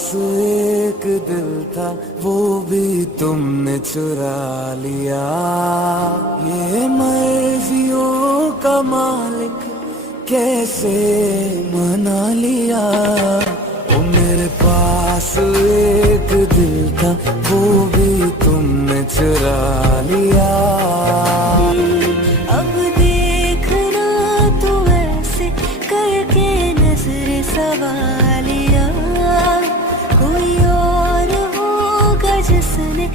पास एक दिल था वो भी तुमने चुरा लिया। ये मर्जियों का मालिक कैसे मना लिया। ओ मेरे पास एक दिल था वो भी तुमने चुरा लिया। अब देखना तो ऐसे करके नजर सवालिया, कोई और होगा जिसने